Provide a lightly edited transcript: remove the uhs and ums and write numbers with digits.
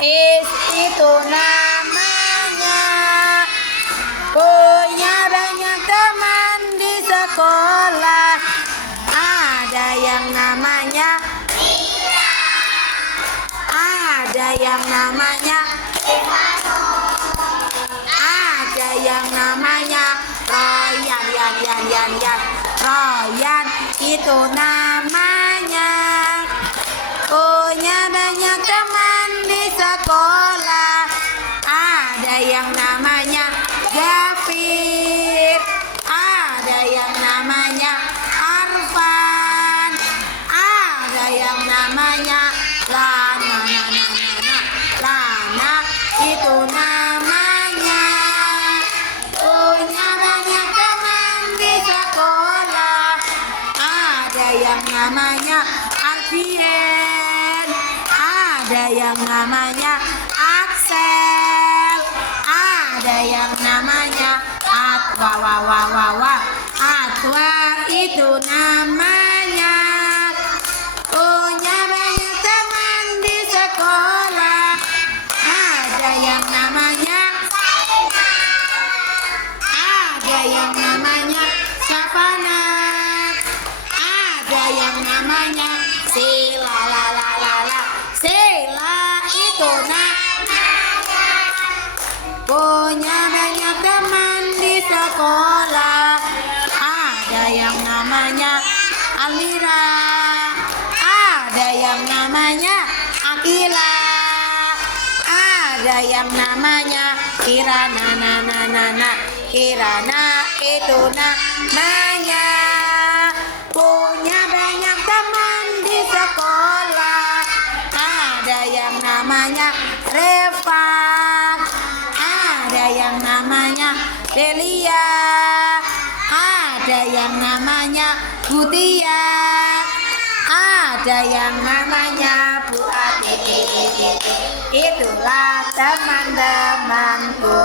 Faiz itu namanya. Punya banyak teman di sekolah. Ada yang namanya Mira. Ada yang namanya ada yang namanya Royan. Royan itu namanya. Punya banyak teman di sekolah. Ada yang namanya David. Ada yang namanya Arfan. Ada yang namanya Lana. Lana itu namanya. Punya banyak teman di sekolah. Ada yang namanya Arfien. Ada yang namanya Axel. Ada yang namanya Atwa. Atwa itu namanya. Punya banyak teman di sekolah. Ada yang namanya ada yang namanya Savana. Ada yang namanya Sila. Sila itu namanya. Punya banyak teman di sekolah. Ada yang namanya Alira. Ada yang namanya Akila. Ada yang namanya Kirana. Kirana itu namanya. Punya banyak teman di sekolah. Ada yang namanya Reva. Ada yang namanya Delia. Ada yang namanya Butia. Ada yang namanya Bu Ati. Itulah teman-temanku.